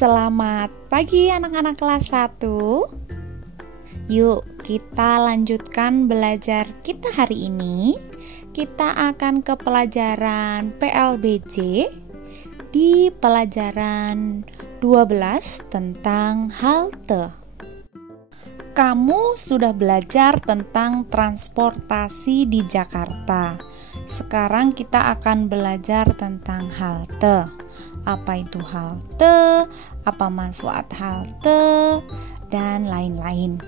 Selamat pagi anak-anak kelas 1. Yuk kita lanjutkan belajar kita hari ini. Kita akan ke pelajaran PLBJ di pelajaran 12 tentang halte. Kamu sudah belajar tentang transportasi di Jakarta. Sekarang kita akan belajar tentang halte. Apa itu halte? Apa manfaat halte? Dan lain-lain.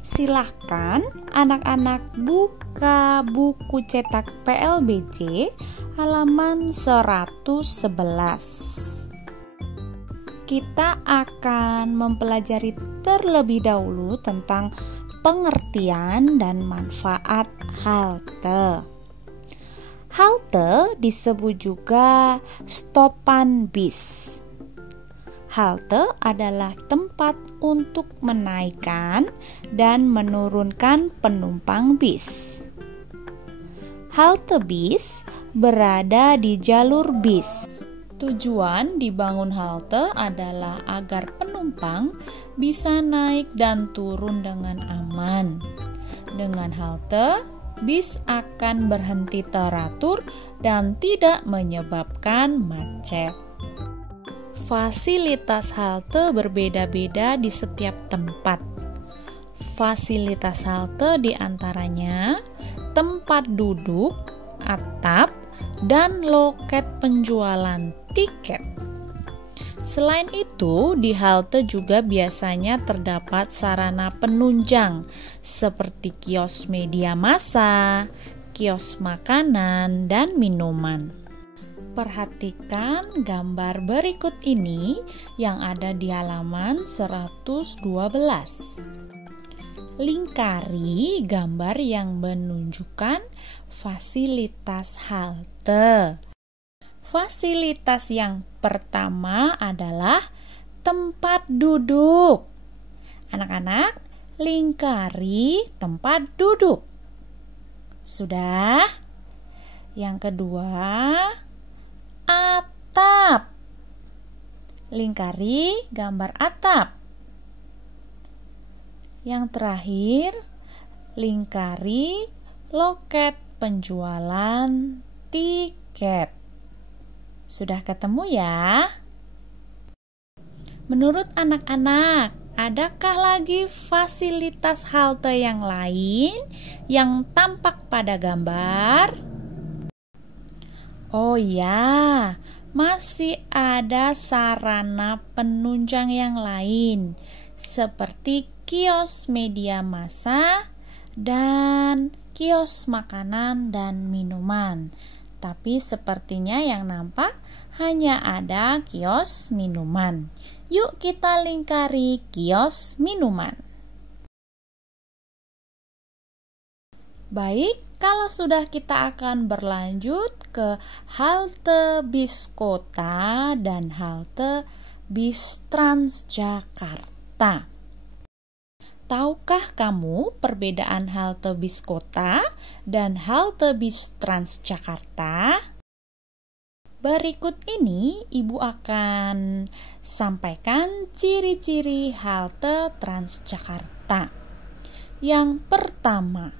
Silahkan anak-anak buka buku cetak PLBJ halaman 111. Kita akan mempelajari terlebih dahulu tentang pengertian dan manfaat halte. Halte disebut juga stopan bis. Halte adalah tempat untuk menaikkan dan menurunkan penumpang bis. Halte bis berada di jalur bis. Tujuan dibangun halte adalah agar penumpang bisa naik dan turun dengan aman. Dengan halte, bis akan berhenti teratur dan tidak menyebabkan macet. Fasilitas halte berbeda-beda di setiap tempat. Fasilitas halte diantaranya tempat duduk, atap, dan loket penjualan tiket. Selain itu, di halte juga biasanya terdapat sarana penunjang seperti kios media massa, kios makanan, dan minuman. Perhatikan gambar berikut ini yang ada di halaman 112. Lingkari gambar yang menunjukkan fasilitas halte. Fasilitas yang pertama adalah tempat duduk. Anak-anak, lingkari tempat duduk. Sudah? Yang kedua, atap. Lingkari gambar atap. Yang terakhir, lingkari loket penjualan tiket. Sudah ketemu ya? Menurut anak-anak, adakah lagi fasilitas halte yang lain yang tampak pada gambar? Oh ya, masih ada sarana penunjang yang lain seperti kios media massa dan kios makanan dan minuman. Tapi sepertinya yang nampak hanya ada kios minuman. Yuk kita lingkari kios minuman. Baik, kalau sudah kita akan berlanjut ke halte bis kota dan halte bis Transjakarta. Tahukah kamu perbedaan halte bis kota dan halte bis Transjakarta? Berikut ini Ibu akan sampaikan ciri-ciri halte Transjakarta. Yang pertama,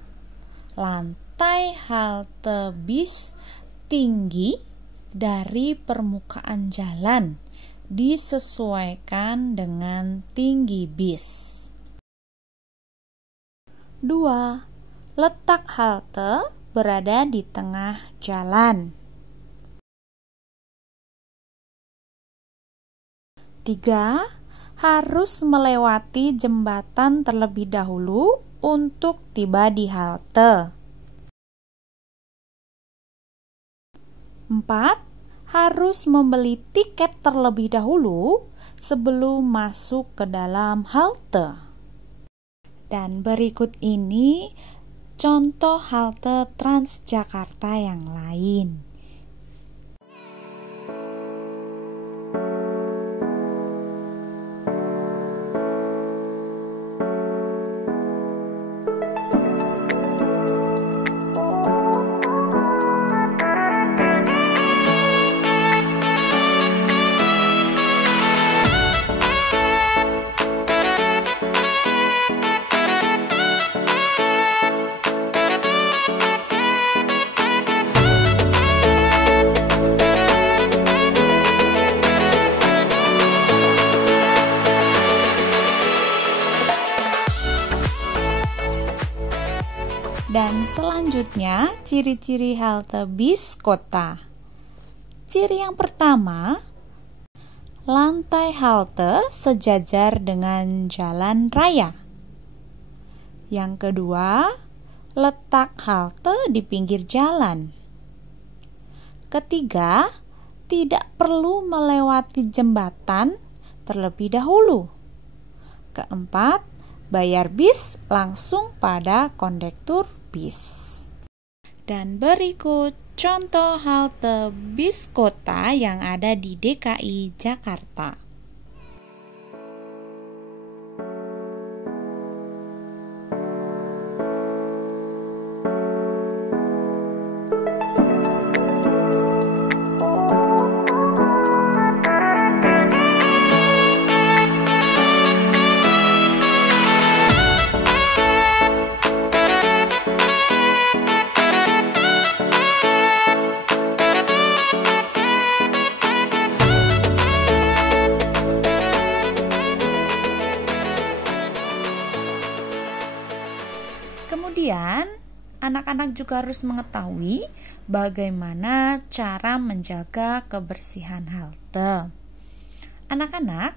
lantai halte bis tinggi dari permukaan jalan, disesuaikan dengan tinggi bis. 2. Letak halte berada di tengah jalan. 3. Harus melewati jembatan terlebih dahulu untuk tiba di halte. 4. Harus membeli tiket terlebih dahulu sebelum masuk ke dalam halte. Dan berikut ini contoh halte Transjakarta yang lain. selanjutnya, ciri-ciri halte bis kota. Ciri yang pertama, lantai halte sejajar dengan jalan raya. Yang kedua, letak halte di pinggir jalan. Ketiga, tidak perlu melewati jembatan terlebih dahulu. Keempat, bayar bis langsung pada kondektur bis. Dan berikut contoh halte bis kota yang ada di DKI Jakarta. Kemudian, anak-anak juga harus mengetahui bagaimana cara menjaga kebersihan halte. Anak-anak,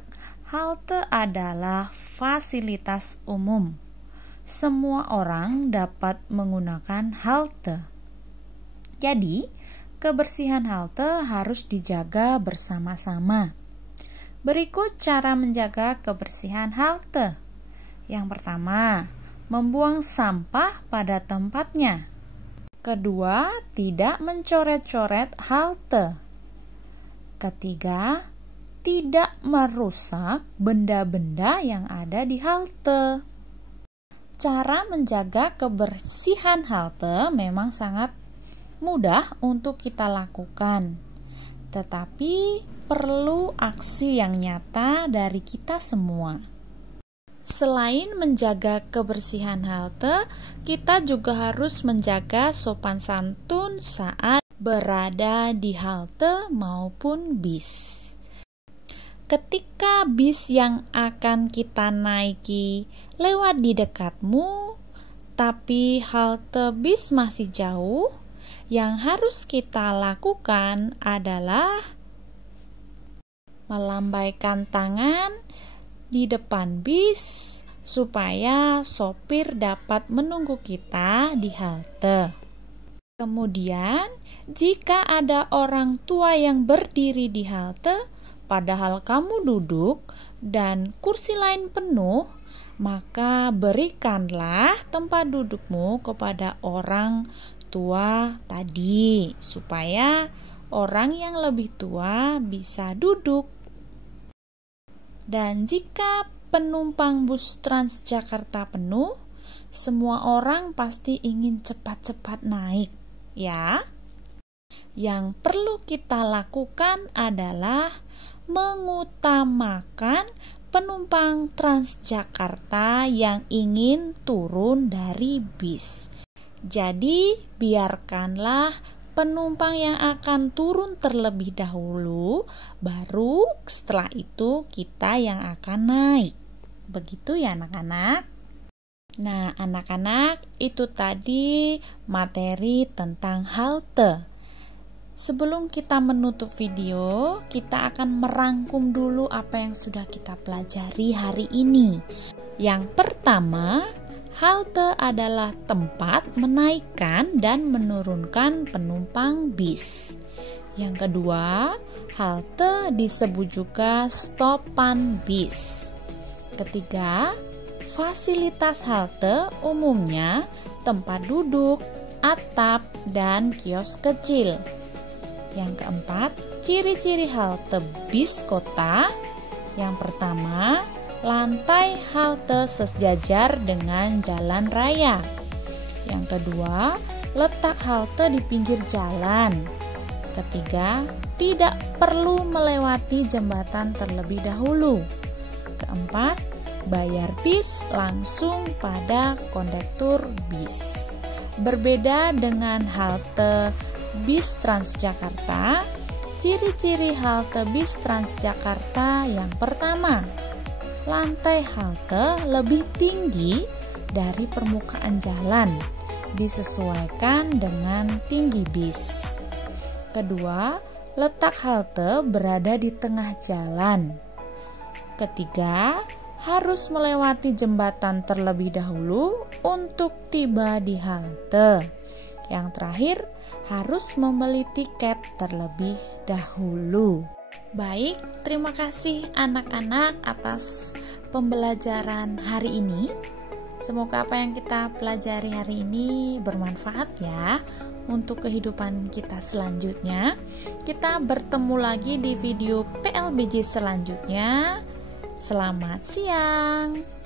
halte adalah fasilitas umum. Semua orang dapat menggunakan halte. Jadi, kebersihan halte harus dijaga bersama-sama. Berikut cara menjaga kebersihan halte. Yang pertama, membuang sampah pada tempatnya. Kedua, tidak mencoret-coret halte. Ketiga, tidak merusak benda-benda yang ada di halte. Cara menjaga kebersihan halte memang sangat mudah untuk kita lakukan, tetapi perlu aksi yang nyata dari kita semua. Selain menjaga kebersihan halte, kita juga harus menjaga sopan santun saat berada di halte maupun bis. Ketika bis yang akan kita naiki lewat di dekatmu, tapi halte bis masih jauh, yang harus kita lakukan adalah melambaikan tangan di depan bis supaya sopir dapat menunggu kita di halte. Kemudian, jika ada orang tua yang berdiri di halte, padahal kamu duduk dan kursi lain penuh, maka berikanlah tempat dudukmu kepada orang tua tadi, supaya orang yang lebih tua bisa duduk. Dan jika penumpang bus Transjakarta penuh, semua orang pasti ingin cepat-cepat naik, ya. Yang perlu kita lakukan adalah mengutamakan penumpang Transjakarta yang ingin turun dari bis. Jadi, biarkanlah penumpang yang akan turun terlebih dahulu, baru setelah itu kita yang akan naik. Begitu ya anak-anak? Nah, anak-anak, itu tadi materi tentang halte. Sebelum kita menutup video, kita akan merangkum dulu apa yang sudah kita pelajari hari ini. Yang pertama, halte adalah tempat menaikkan dan menurunkan penumpang bis. Yang kedua, halte disebut juga stopan bis. Ketiga, fasilitas halte umumnya tempat duduk, atap, dan kios kecil. Yang keempat, ciri-ciri halte bis kota. Yang pertama, lantai halte sejajar dengan jalan raya. Yang kedua, letak halte di pinggir jalan. Ketiga, tidak perlu melewati jembatan terlebih dahulu. Keempat, bayar bis langsung pada kondektur bis. Berbeda dengan halte bis Transjakarta, ciri-ciri halte bis Transjakarta yang pertama, lantai halte lebih tinggi dari permukaan jalan. disesuaikan dengan tinggi bis. Kedua, letak halte berada di tengah jalan. Ketiga, harus melewati jembatan terlebih dahulu untuk tiba di halte. Yang terakhir, harus membeli tiket terlebih dahulu. Baik, terima kasih anak-anak atas pembelajaran hari ini. Semoga apa yang kita pelajari hari ini bermanfaat ya untuk kehidupan kita selanjutnya. Kita bertemu lagi di video PLBJ selanjutnya. Selamat siang.